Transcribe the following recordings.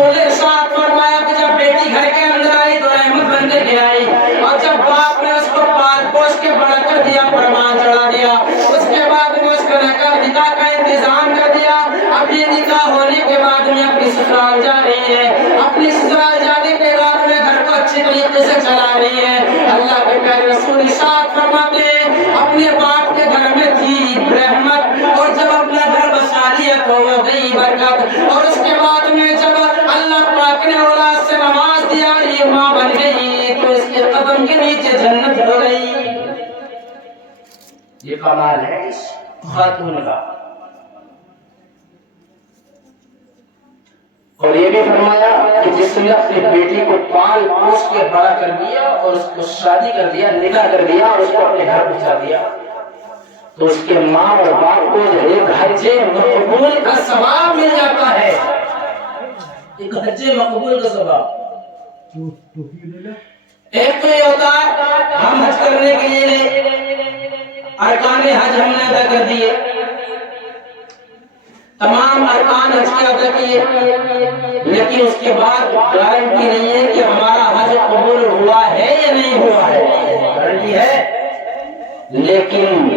رسول نے ارشاد فرمایا کہ جب بیٹی گھر کے اندر آئی تو رحمت بن کے آئی، اور جب باپ نے اس کو پال پوش کے بڑا کر دیا، فرمان چڑھا دیا، اس کے بعد میں اس کو نکاح کا انتظام کر دیا۔ اب یہ نکاح ہونے کے بعد میں اپنی سسرال جا رہی ہے، اپنی سسرال جانے کے بعد میں گھر کو اچھی طریقے سے چلا رہی ہے۔ اللہ کے پیارے رسول ارشاد فرماتے ہیں اپنے باپ کے گھر میں تھی رحمت، اور جب اپنا گھر بسا لیا تو ہو گئی برکت، اور اس کے بعد میں جب اللہ پاک نے اولاد سے نواز دیا اور یہ ماں بن گئی تو اس کے قدم کے نیچے جنت ہو گئی۔ یہ کمال ہے اس خاتون کا۔ اور یہ بھی فرمایا کہ جس نے اپنی بیٹی کو پال پوس کے بڑا کر دیا اور اس کو شادی کر دیا، نکاح کر دیا اور اس کو اپنے گھر پہنچا دیا، تو اس کے ماں اور باپ کو ایک حج مقبول کا ثواب مل جاتا ہے۔ ایک حج مقبول کا ثواب۔ ایک تو یہ ہوتا ہے ہم حج کرنے کے لیے ارکان حج ہم نے ادا کر دیے، تمام ارکان حج کے ادا کیے، لیکن اس کے بعد گارنٹی نہیں ہے کہ ہمارا حج قبول ہوا ہے یا نہیں ہوا ہے۔ گارنٹی ہے، لیکن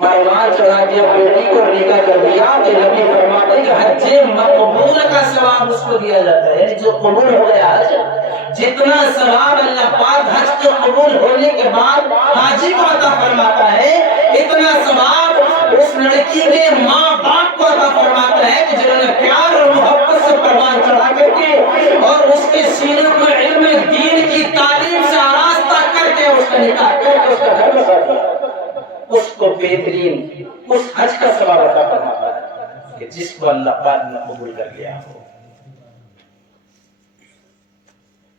پروان چڑھا دیا، بیٹی کو نکاح کر دیا تو نبی فرماتے ہیں کہ حج مقبول کا ثواب اس کو دیا جاتا ہے۔ جو قبول ہو گیا حج، جتنا ثواب اللہ پاک حج کے قبول ہونے کے بعد حاجی کو عطا فرماتا ہے، اتنا ثواب اس لڑکی کے ماں باپ کو عطا فرماتا ہے کہ جنہوں نے پیار اور محبت سے پروان چڑھا کر کے اور اس کے سینوں کو علم دین کی تعلیم سے آراستہ کر کے اس کا نکاح کر کے اس کا گھر بسا دیا، اس کو بہترین اس حج کا ثواب عطا فرماتا ہے کہ جس کو اللہ پاک نے قبول کر لیا ہو۔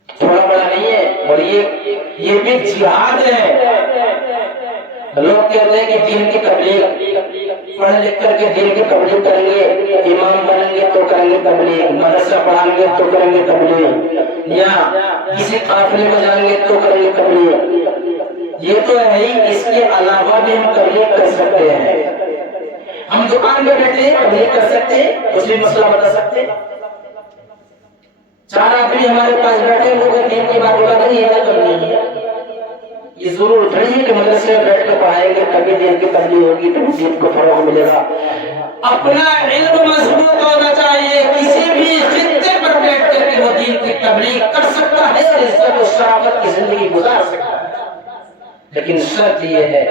تھوڑا بڑا نہیں ہے، اور یہ بھی جہاد ہے۔ لوگ کہتے ہیں کہ دین کی تبلیغ، پڑھ لکھ کر کے دین کی تبلیغ کریں گے، امام بنیں گے تو کریں گے تبلیغ، مدرسہ پڑھائیں گے تو کریں گے تبلیغ، یا کسی قافلے میں جائیں گے تو کریں گے تبلیغ۔ یہ تو ہے ہی، اس کے علاوہ بھی ہم تبلیغ کر سکتے ہیں۔ ہم دکان میں بیٹھے تبلیغ کر سکتے ہیں، اس بھی مسئلہ بتا سکتے ہیں۔ چار آدمی ہمارے پاس بیٹھے لوگ دین کی بات بتا رہے ہیں، تبلیغ ہے۔ یہ ضرور نہیں ہے کہ مدرسے میں بیٹھ کے پڑھائیں گے تبھی دین کی تبلیغ ہوگی تو دین کو فروغ ملے گا۔ اپنا علم مضبوط ہونا چاہیے، کسی بھی خطے پر بیٹھ کر کے وہ دین کی تبلیغ کر سکتا ہے اور عزت و شرافت کی زندگی گزار سکتا ہے، لیکن شرط یہ ہے،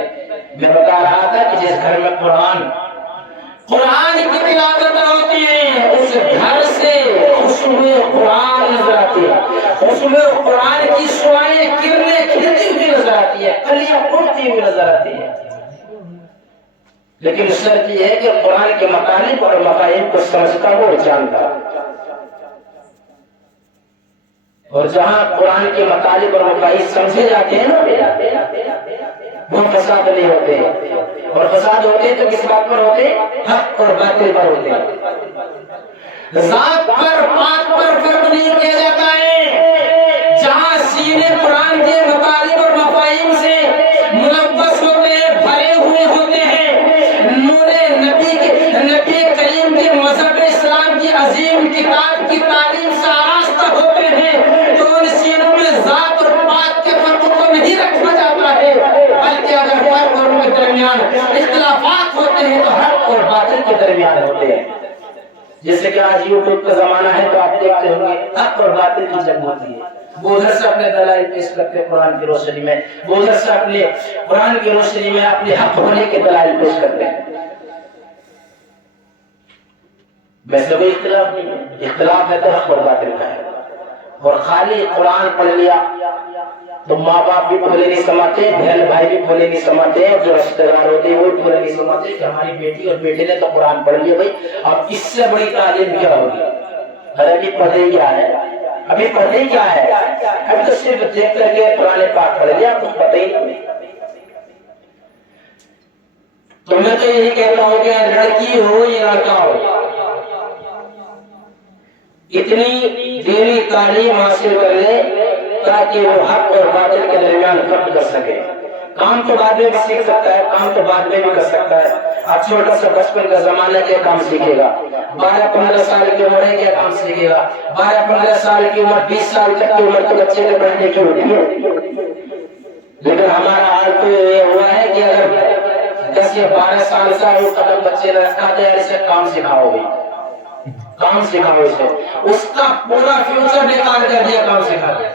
میں بتا رہا تھا کہ جس گھر میں قرآن کی تلاوت ہوتی ہے اس گھر سے خوشبو قرآن نظر آتی ہے، خوشبو قرآن کی شعائیں کرنیں کھلتی ہوئی نظر آتی ہے، کلیاں اٹھتی ہوئی نظر آتی ہے۔ لیکن شرط یہ ہے کہ قرآن کے مطالب اور مفاہیم کو سمجھتا ہو اور جانتا، اور جہاں قرآن کے مطالب اور مفاہیم سمجھے جاتے ہیں وہ فساد نہیں ہوتے، اور فساد ہوتے تو کس بات پر ہوتے؟ حق اور باطل پر ہوتے۔ ذات پر بات پر فرق نہیں کیا جاتا ہے، جہاں سینے قرآن کے مطالب اور مفاہیم سے ملوث ہوتے ہیں، بھرے ہوئے ہوتے ہیں، نور نبی کریم کے مذہب اسلام کی عظیم کتاب کی تعلیم سے آراستہ ہوتے ہیں، تو ان سینوں میں ذات اور بات کے فرق کو نہیں رکھا جاتا ہے، بلکہ اگر فرق اور ان کے درمیان اختلافات ہوتے ہیں تو حق اور باطل کے درمیان ہوتے ہیں۔ جیسے کہ آج یوٹیوب کا زمانہ ہے تو آپ دیکھتے ہوں گے حق اور باطل کی جنگ ہوتی ہے، وہ ادھر سے اپنے دلائل پیش کرتے ہیں قرآن کی روشنی میں، وہ ادھر سے اپنے قرآن کی روشنی میں اپنے حق ہونے کے دلائل پیش کرتے ہیں۔ ویسے کوئی اختلاف نہیں ہے، اختلاف ہے تو حق اور باطل کا ہے، اور خالی قرآن پڑھ لیا تو ماں باپ بھی بھولے نہیں سماتے، بہن بھائی بھی بھولے نہیں سماتے، اور جو رشتہ دار ہوتے ہیں وہ بھی بھولے نہیں سماتے کہ ہماری بیٹی اور بیٹے نے تو قرآن پڑھ لیا، بھائی اب اس سے بڑی تعلیم کیا ہوگی؟ ارے ابھی پڑھے کیا ہے، ابھی پڑھے کیا ہے، ابھی تو صرف دیکھ کر کے قرآن پاک پڑھ لیا، کچھ پتہ ہی نہیں۔ تو میں تو یہی کہتا ہوں کہ لڑکی ہو یا لڑکا ہو، اتنی دینی تعلیم حاصل کر لے تاکہ وہ حق اور باطل کے درمیان فرق کر سکے۔ کام تو بعد میں بھی سیکھ سکتا ہے، کام تو بعد میں بھی کر سکتا ہے۔ اب چھوٹا سا بچپن کا زمانہ کے کام سیکھے گا، 12-15 سال کی عمر ہے کیا کام سیکھے گا؟ 12-15 سال کی عمر 20 سال تک کی عمر تو بچے کے پڑھنے کی ہوتی ہے. لیکن ہمارا حال تو یہ ہوا ہے کہ اگر 10 یا 12 سال کا وہ قدم بچے نے رکھا تو یار اسے کام سکھاؤ گے، کام سکھاؤ اسے، اس کا پورا فیوچر بیکار کر دیا. کام سکھا دیا،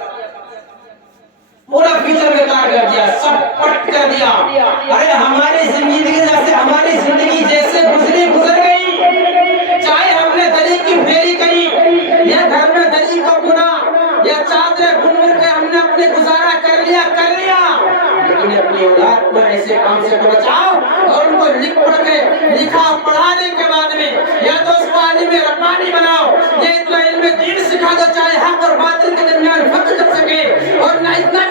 پورا فیوچر بیکار کر دیا، سب پٹ کر دیا. ارے ہماری زندگی جیسے گزر گئی، چاہے ہم نے دلی کی پھیری کری یا گھر میں دلی کو بنا یا چادر بن کے ہم نے اپنے گزارا کر لیا، لیکن اپنی اولاد کو ایسے کام سے بچاؤ اور ان کو لکھ پڑھ کے لکھا پڑھانے کے بعد میں یا تو اس کو عالم ربانی بناؤ یا اتنا علم دین سکھا دو چاہے حق اور باطل کے درمیان فرق کر سکے. اور نہ اتنا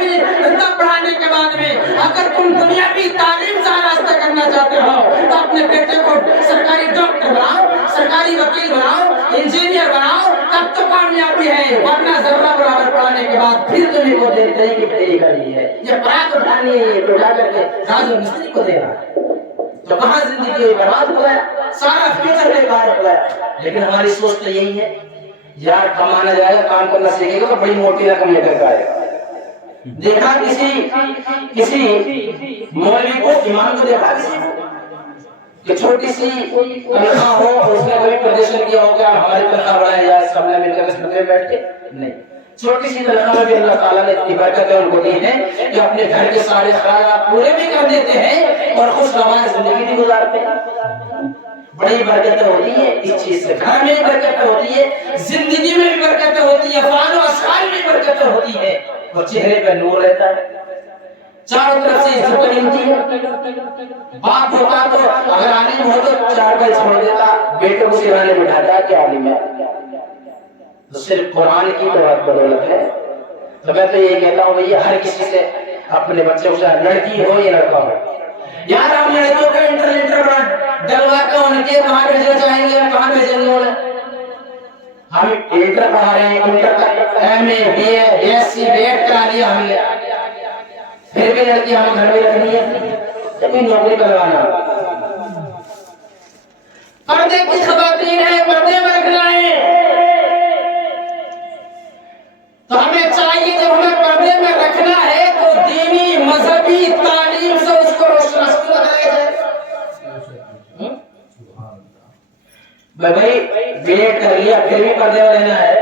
پڑھانے کے بعد میں اگر تم دنیاوی تعلیم سے راستہ کرنا چاہتے ہو تو اپنے بیٹے کو سرکاری ڈاکٹر بناؤ، سرکاری وکیل بناؤ، انجینئر بناؤ، تب تو کامیابی ہے. ورنہ ذرہ برابر پڑھانے کے بعد پھر تمہیں کو دیتے ہیں کہ پڑھائی کرنی ہے یہ پرات اٹھانی ہے، یہ اٹھا کر کے راز و مستری کو دے رہا ہے. تو کہاں زندگی برباد ہوا ہے، سارا فیوچر بیکار ہوا ہے. لیکن ہماری سوچ تو یہی ہے یار کمانا جائے گا، کام کرنا سیکھے گا تو بڑی موٹی رقم لے کر آئے گا. دیکھا کسی مولوی کو، امام کو دیکھا کسی کہ چھوٹی سی تنخواہ ہو اس نے کوئی پردیشن کیا ہو کہ ہماری تنخواہ بڑھائے جائے سب نے مل کر اس میں بیٹھ کے؟ نہیں. چھوٹی سی تنخواہ میں بھی اللہ تعالیٰ نے اتنی برکتیں ان کو دی ہیں کہ اپنے گھر کے سارے خیالات پورے بھی کر دیتے ہیں اور خوشگوار زندگی بھی گزارتے ہیں. بڑی برکتیں ہوتی ہیں اس چیز سے، گھر میں بھی برکتیں ہوتی ہے، زندگی میں بھی برکتیں ہوتی ہے، افعال و افعال میں برکتیں ہوتی ہے اور چہرے پہ نور رہتا ہے، چاروں طرف سے عزت ملتی ہے. باپ ہوتا تو اگر عالم ہو تو 4 پہ چھوڑ دیتا، بیٹے کو سرانے بٹھاتا کہ عالم ہے. تو صرف قرآن کی بدولت ہے. تو میں تو یہ کہتا ہوں بھئی ہر کسی سے اپنے بچے کو چاہے لڑکی ہو یا لڑکا ہو، یار ہم لڑکیوں کا انٹر ڈلوا کے ان کے کہاں بھیجنا چاہیں گے، کہاں بھیجیں گے انہیں؟ ہم انٹر پڑھا رہے ہیں، انٹر کا M A B A B S C B Ed کرا لیا ہم نے، پھر بھی لڑکی ہمیں گھر میں رکھنی ہے، کبھی نوکری کروانا. پردے کی خواتین ہیں، پردے میں رکھنا ہے. تو ہمیں چاہیے جب ہمیں پردے میں رکھنا ہے تو دینی مذہبی تعلیم سے اس کو روشن لگایا جائے. بھائی بی ایڈ کر لیا پھر بھی پردے میں رہنا ہے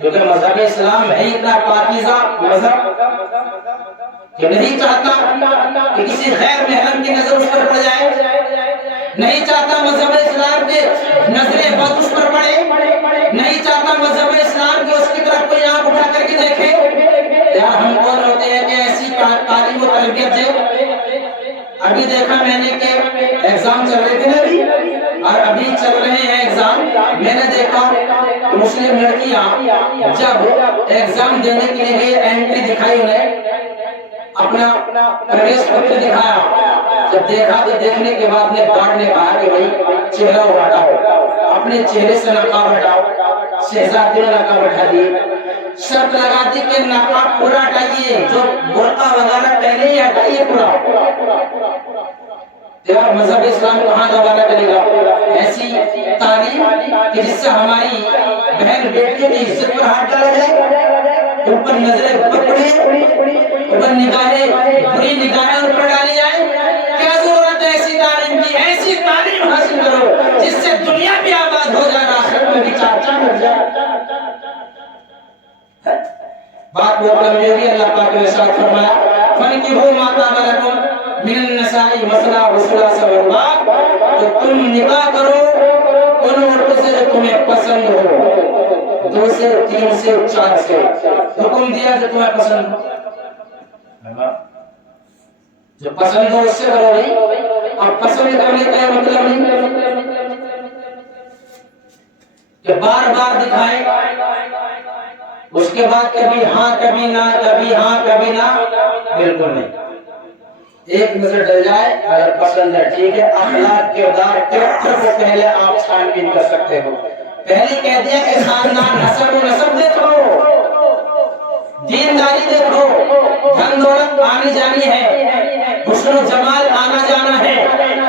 کیونکہ مذہب اسلام ہے اتنا پاکیزہ مذہب کہ نہیں چاہتا کہ کسی غیر محرم کی نظر اس پر پڑ جائے، نہیں چاہتا مذہب اسلام کے نظریں بد اس پر پڑے، نہیں چاہتا مذہب اسلام کے اس کی طرف کوئی آنکھ اٹھا کر کے دیکھے. یار ہم کون ہوتے ہیں کہ ایسی تعلیم و تربیت دے. ابھی دیکھا میں نے کہ ایگزام چل رہے تھے نا ابھی، اور ابھی چل رہے ہیں ایگزام. میں نے دیکھا مسلم لڑکیاں جب ایگزام دینے کے لیے اینٹری دکھائی، انہیں اپنا پرویش پتر دکھایا، جب دیکھا تو دیکھنے کے بعد نے گارڈ نے کہا کہ بھائی چہرہ ہٹاؤ، اپنے چہرے سے نقاب ہٹاؤ. شہزادی نے نقاب ہٹا دی، شرط لگا دی کہ نقاب پورا ہٹائیے، جو برقع وغیرہ پہلے ہی ہٹائیے پورا. یار مذہب اسلام کہاں دوبارہ کرے گا ایسی تعلیم کہ جس سے ہماری بہن بیٹیوں کی عزت پر ہاتھ ڈالا جائے، اوپر نظریں پکڑے، اوپر نگاہیں بری نگاہیں ان پر ڈالی جائے. کیا ضرورت ہے ایسی تعلیم کی؟ ایسی تعلیم حاصل کرو جس سے دنیا بھی آباد ہو جائے، آخرت میں بھی چارچا مل جائے. بات بہت لمبی ہوگی. اللہ پاک نے ارشاد فرمایا فَانكِحُوا مَا طَابَ لَكُم مِنَ النِّسَاءِ مَثْنَىٰ وَثُلَاثَ وَرُبَاعَ، تو تم نکاح کرو ان عورتوں سے جو تمہیں پسند ہو، 2 سے 3 سے 4 سے. حکم دیا جو تمہیں پسند ہو، جو پسند ہو اس سے کرو. بھائی اب پسند کرنے کا مطلب نہیں کہ بار بار دکھائیں اس کے بعد کبھی ہاں کبھی نہ، کبھی ہاں کبھی نہ، بالکل نہیں. ایک نظر ڈل جائے اگر پسند ہے ٹھیک ہے. اخلاق کردار کریکٹر کو پہلے آپ چھان بین کر سکتے ہو. پہلے کہہ دیا کہ خاندان حسب و نسب دیکھو، دینداری دیکھو، دھن دولت آنی جانی ہے، حسن و جمال آنا جانا ہے.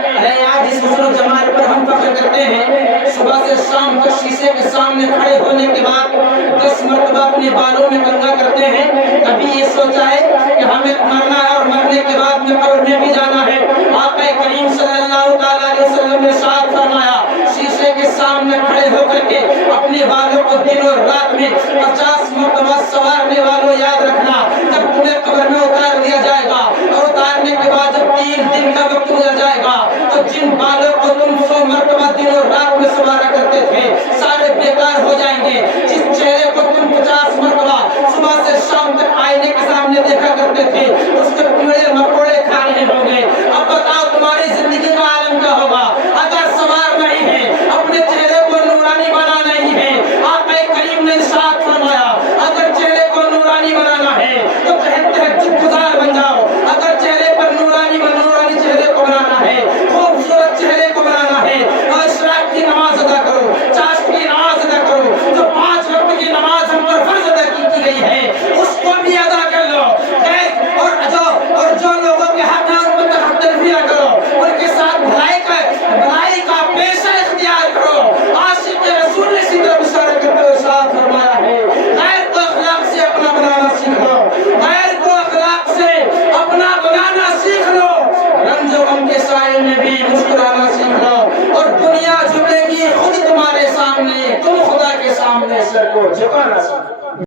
ارے یار جس حسن و جمال پر ہم فخر کرتے ہیں صبح سے شام تک شیشے کے سامنے کھڑے ہونے کے بعد 10 مرتبہ اپنے بالوں میں کنگھا کرتے ہیں. کبھی یہ سوچا ہے کہ ہمیں مرنا ہے اور مرنے کے بعد میں قبر میں بھی جانا ہے؟ آقا کریم صلی اللہ تعالی علیہ وسلم نے ارشاد فرمایا شیشے کے سامنے کھڑے ہو کر کے اپنے بالوں کو دن اور رات میں 50 مرتبہ سوارنے والوں یاد رکھنا. جب تمہیں قبر میں اتار دیا جائے گا اور اتارنے کے بعد جب 3 دن کا وقت گزر جائے گا تو جن بالوں کو تم 100 مرتبہ دن اور رات میں سوارا کرتے تھے سارے بیکار ہو جائیں گے. جس چہرے کو تم 50 مرتبہ صبح سے شام تک آئینے کے سامنے دیکھا کرتے تھے اس کے کیڑے مکوڑے کھا رہے ہوں گے. اب بتاؤ تمہاری زندگی کا عالم کیا ہوگا اگر سوار نہیں ہے, اپنے چہرے کو نورانی بنانا نہیں ہے. آقا کریم نے ارشاد فرمایا اگر چہرے کو نورانی بنانا ہے تو تہجد گزار بن جاؤ. اگر چہرے پر نورانی چہرے کو بنانا ہے, خوبصورت چہرے کو بنانا ہے, اور اشراق کی نماز ادا کرو, چاشت کی نماز ادا کرو, جو 5 وقت کی نماز ہم پر فرض ادا کی گئی ہے اس کو بھی ادا کر لو. اور جو لوگوں کے حق ہیں ان پر حق تلفی نہ کرو, ان کے ساتھ بھلائی کا پیشہ اختیار کرو. عاشق رسول نے اسی طرح اشارہ کرتے ہوئے ارشاد فرمایا ہے غیر کو اخلاق سے اپنا بنانا سیکھ لو, غیر کو اخلاق سے اپنا بنانا سیکھ لو. رنج و غم کے سائے میں بھی مسکرانا سیکھ لو, اور دنیا جھکے گی خود تمہارے سامنے, تم خدا کے سامنے سر کو جھکانا سیکھ لو.